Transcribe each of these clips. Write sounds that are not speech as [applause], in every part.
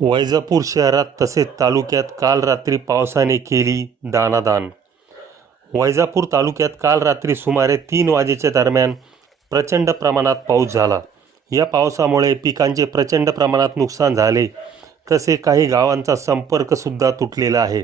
वैजापूर शहरात तसेच तालुक्यात काल रात्री पावसाने केली दानादान वैजापूर तालुक्यात काल रात्री सुमारे तीन वाजेच्या दरम्यान प्रचंड प्रमाणात पाऊस झाला. या पावसामुळे पिकांचे प्रचंड प्रमाणात नुकसान झाले. तसे काही गावांचा संपर्कसुद्धा तुटलेला आहे.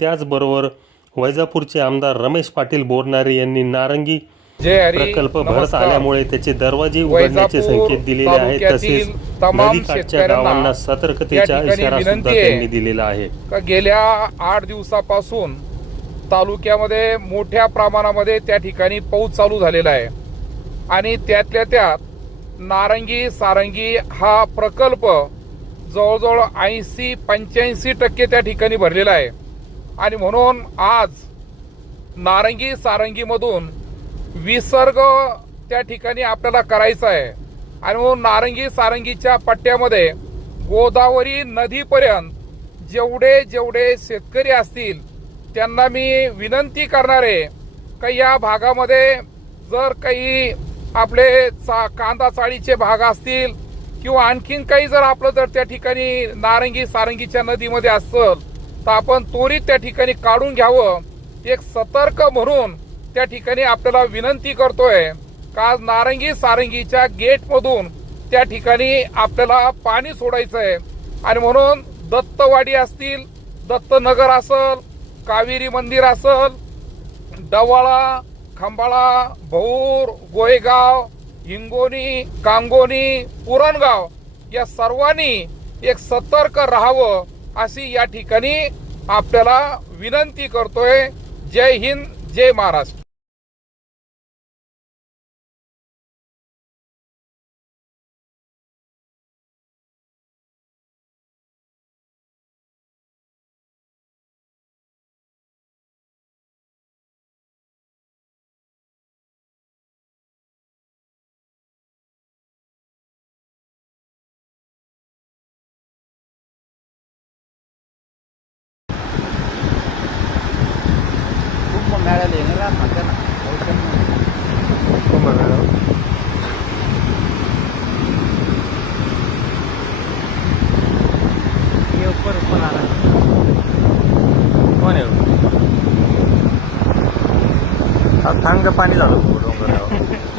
त्याचबरोबर वैजापूरचे आमदार रमेश पाटील बोरनारे यांनी नारंगी प्रकल्प भरत. आल्यामुळे त्याचे दरवाजे उघडण्याचे संकेत दिलेले आहेत तसेच तमाम नदीकाठच्या शेतकऱ्यांना गावांना सतर्कतेचा इशारा सुद्धा. त्यांनी दिलेला आहे गेल्या आठ दिवसापासून तालुक्यामध्ये मोठ्या प्रमाणामध्ये त्या ठिकाणी पाऊस चालू झालेला आहे आणि त्यातल्या त्यात नारंगी सारंगी हा प्रकल्प जवळजवळ ऐंशी पंच्याऐंशी टक्के त्या ठिकाणी भरलेला आहे आणि म्हणून आज नारंगी सारंगीमधून विसर्ग त्या ठिकाणी आपल्याला करायचा आहे. आणि म्हणून नारंगी सारंगीच्या पट्ट्यामध्ये गोदावरी नदीपर्यंत जेवढे जेवढे शेतकरी असतील त्यांना मी विनंती करणार आहे का या भागामध्ये जर काही आपले चा कांदा चाळीचे भाग असतील किंवा आणखीन काही जर आपलं जर त्या ठिकाणी नारंगी सारंगीच्या नदीमध्ये असेल तर आपण त्वरित त्या ठिकाणी काढून घ्यावं. एक सतर्क म्हणून त्या ठिकाणी आपल्याला विनंती करतोय का नारंगी सारंगीच्या गेटमधून त्या ठिकाणी आपल्याला पाणी सोडायचं आहे आणि म्हणून दत्तवाडी असतील दत्तनगर असल कावेरी मंदिर असल डवाळा खंबाळा भौर गोयगाव हिंगोनी कांगोनी पुरणगाव या सर्वांनी एक सतर्क राहावं अशी या ठिकाणी आपल्याला विनंती करतोय. जय हिंद जय महाराष्ट्र. कुंभमेळ्याला येणार म्हणते ना ये ऊपर ऊपर आ रहा है कोण आहे थंड पाणी झालं डोंगरावर. [laughs]